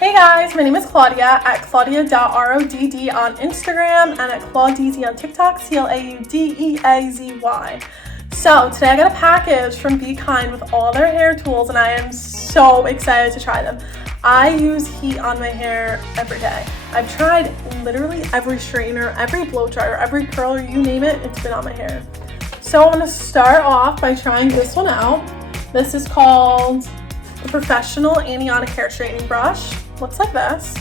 Hey guys, my name is Claudia at claudia.rodd on Instagram and at claudeezy on TikTok, CLAUDEAZY. So today I got a package from BeKind with all their hair tools and I am so excited to try them. I use heat on my hair every day. I've tried literally every straightener, every blow dryer, every curler, you name it, it's been on my hair. So I'm going to start off by trying this one out. This is called the Professional Anion Hair Straightening Brush. Looks like this.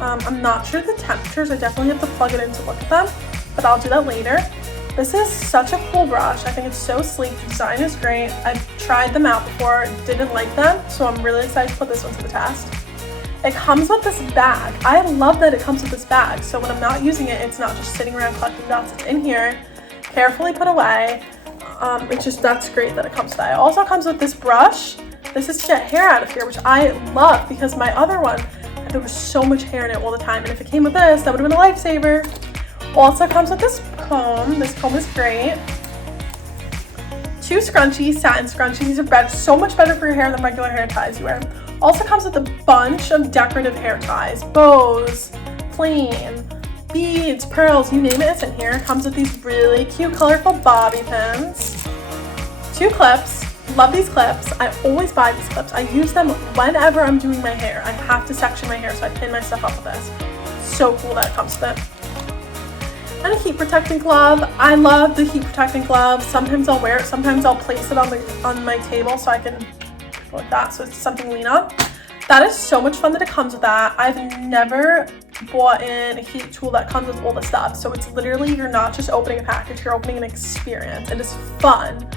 I'm not sure the temperatures. I definitely have to plug it in to look at them, but I'll do that later. This is such a cool brush. I think it's so sleek. The design is great. I've tried them out before, didn't like them, so I'm really excited to put this one to the test. It comes with this bag. I love that it comes with this bag, so when I'm not using it, it's not just sitting around collecting dust. It's in here, carefully put away. That's great that it comes with that. It also comes with this brush. This is to get hair out of here, which I love because my other one, there was so much hair in it all the time. And if it came with this, that would have been a lifesaver. Also comes with this comb. This comb is great. 2 scrunchies, satin scrunchies. These are better, so much better for your hair than regular hair ties you wear. Also comes with a bunch of decorative hair ties. Bows, plain, beads, pearls, you name it, it's in here. Comes with these really cute, colorful bobby pins. 2 clips. Love these clips. I always buy these clips. I use them whenever I'm doing my hair. I have to section my hair, so I pin my stuff up with this. So cool that it comes with it. And a heat protecting glove. I love the heat protecting glove. Sometimes I'll wear it. Sometimes I'll place it on my table so I can go like that, so it's something to lean on. That is so much fun that it comes with that. I've never bought in a heat tool that comes with all the stuff. So it's literally, you're not just opening a package, you're opening an experience. It is fun.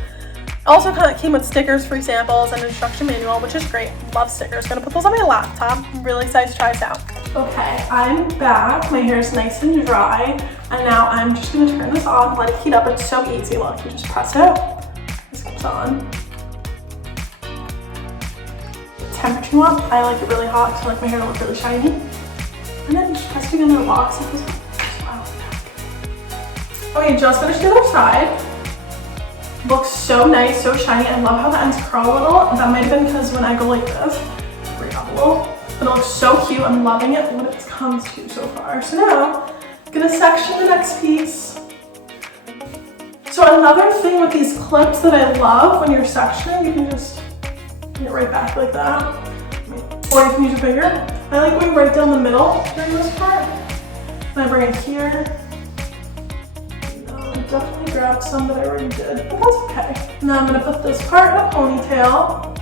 Also kind of came with stickers, free samples, and an instruction manual, which is great. Love stickers. Gonna put those on my laptop. I'm really excited to try this out. Okay, I'm back. My hair is nice and dry, and now I'm just gonna turn this on, let it heat up. It's so easy. Look, you just press it. This comes on. The temperature you want, I like it really hot because I like my hair to look really shiny. And then just press it against the box. Wow. Okay, just finished the other side. Looks so nice, so shiny. I love how the ends curl a little. That might have been because when I go like this, bring it up a little. But it looks so cute. I'm loving it, what it comes to so far. So now, I'm gonna section the next piece. So another thing with these clips that I love when you're sectioning, you can just bring it right back like that. Or you can use your finger. I like going right down the middle during this part. And I bring it here. Definitely grabbed some that I already did, but that's okay. Now I'm going to put this part in a ponytail.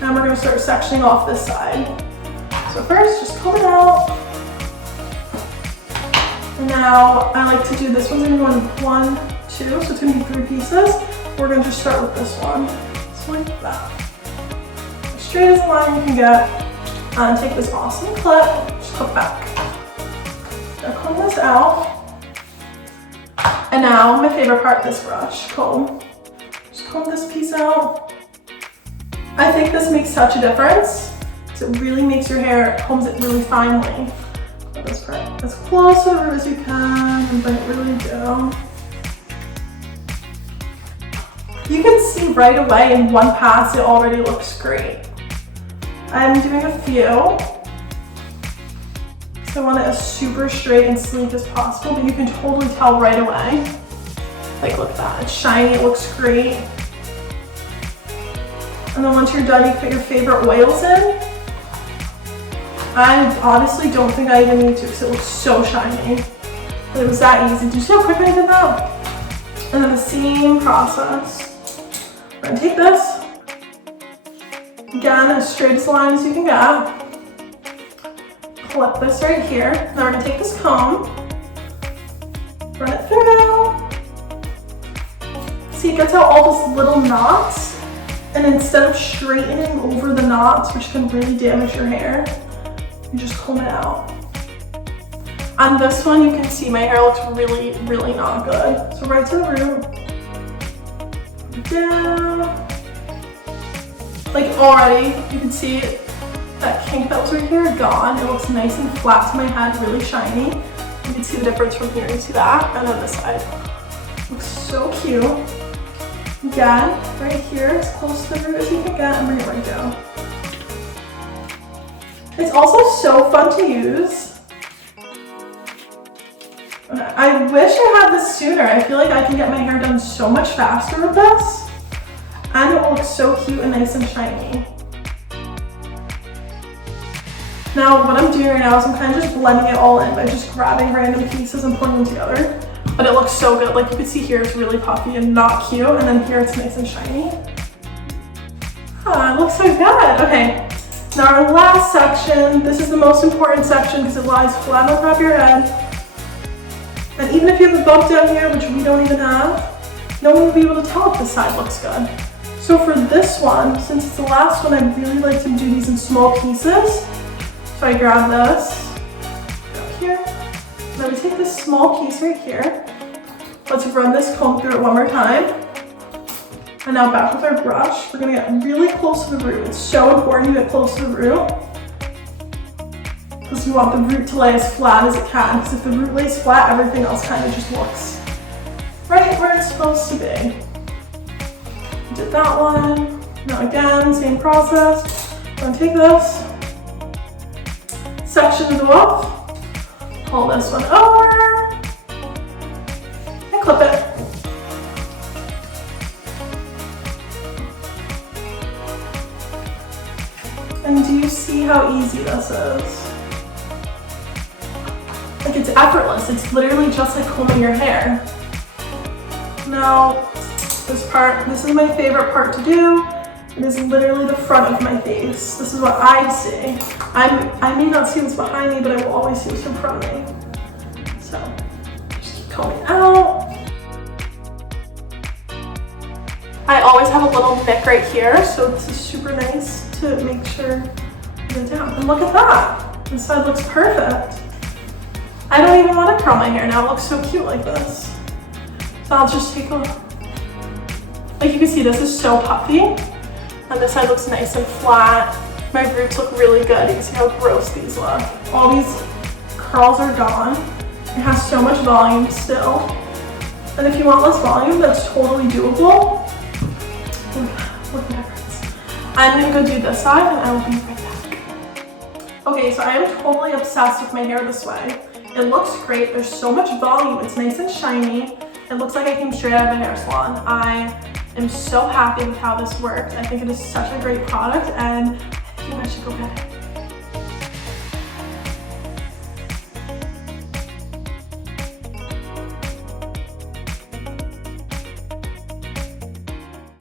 And we're going to start sectioning off this side. So first, just comb it out. And now I like to do this one's going to go in 1, 2, so it's going to be 3 pieces. We're going to just start with this one. Just like that. As straight as the line you can get. And take this awesome clip, just clip back. Now comb this out. And now my favorite part of this brush, comb. Just comb this piece out. I think this makes such a difference because it really makes your hair, combs it really finely. Put this part as close to the root as you can and bring it really down. You can see right away in one pass it already looks great. I'm doing a few. So I want it as super straight and sleek as possible, but you can totally tell right away. Like, look at that, it's shiny, it looks great. And then once you're done, you put your favorite oils in. I honestly don't think I even need to because it looks so shiny. But it was that easy. Did you see how quick I did that? And then the same process. We're gonna take this. Again, as straight as the line as you can get. Clip this right here. Now we're gonna take this comb, run it through. See, it gets out all those little knots, and instead of straightening over the knots, which can really damage your hair, you just comb it out. On this one, you can see my hair looks really, really not good. So right to the root, down. Like already, you can see it. That kink that was right here, gone. It looks nice and flat to my head, really shiny. You can see the difference from here. You see that? And on this side. Looks so cute. Again, right here, as close to the root as you can get, and bring it right down. It's also so fun to use. I wish I had this sooner. I feel like I can get my hair done so much faster with this. And it will look so cute and nice and shiny. Now what I'm doing right now is I'm kind of just blending it all in by just grabbing random pieces and putting them together. But it looks so good. Like you can see here it's really puffy and not cute, and then here it's nice and shiny. Ah, it looks so good. Okay, now our last section. This is the most important section because it lies flat on top of your head. And even if you have a bump down here, which we don't even have, no one will be able to tell if this side looks good. So for this one, since it's the last one, I really like to do these in small pieces. So I grab this, go here, then we take this small piece right here. Let's run this comb through it one more time. And now back with our brush, we're gonna get really close to the root. It's so important to get close to the root because you want the root to lay as flat as it can, because if the root lays flat, everything else kind of just looks right where it's supposed to be. Did that one. Now again, same process. I'm gonna take this, section it off, pull this one over, and clip it. And do you see how easy this is? Like it's effortless. It's literally just like combing your hair. Now, this part, this is my favorite part to do. It is literally the front of my face. This is what I see. I may not see what's behind me, but I will always see what's in front of me. So, just keep combing out. I always have a little nick right here, so this is super nice to make sure you get down. And look at that. This side looks perfect. I don't even want to curl my hair now. It looks so cute like this. So I'll just take a, like you can see, this is so puffy. And this side looks nice and flat. My roots look really good. You can see how gross these look. All these curls are gone. It has so much volume still. And if you want less volume, that's totally doable. Look at that. I'm gonna go do this side and I will be right back. Okay, so I am totally obsessed with my hair this way. It looks great. There's so much volume. It's nice and shiny. It looks like I came straight out of a hair salon. I am so happy with how this worked. I think it is such a great product and I think you guys should go get it.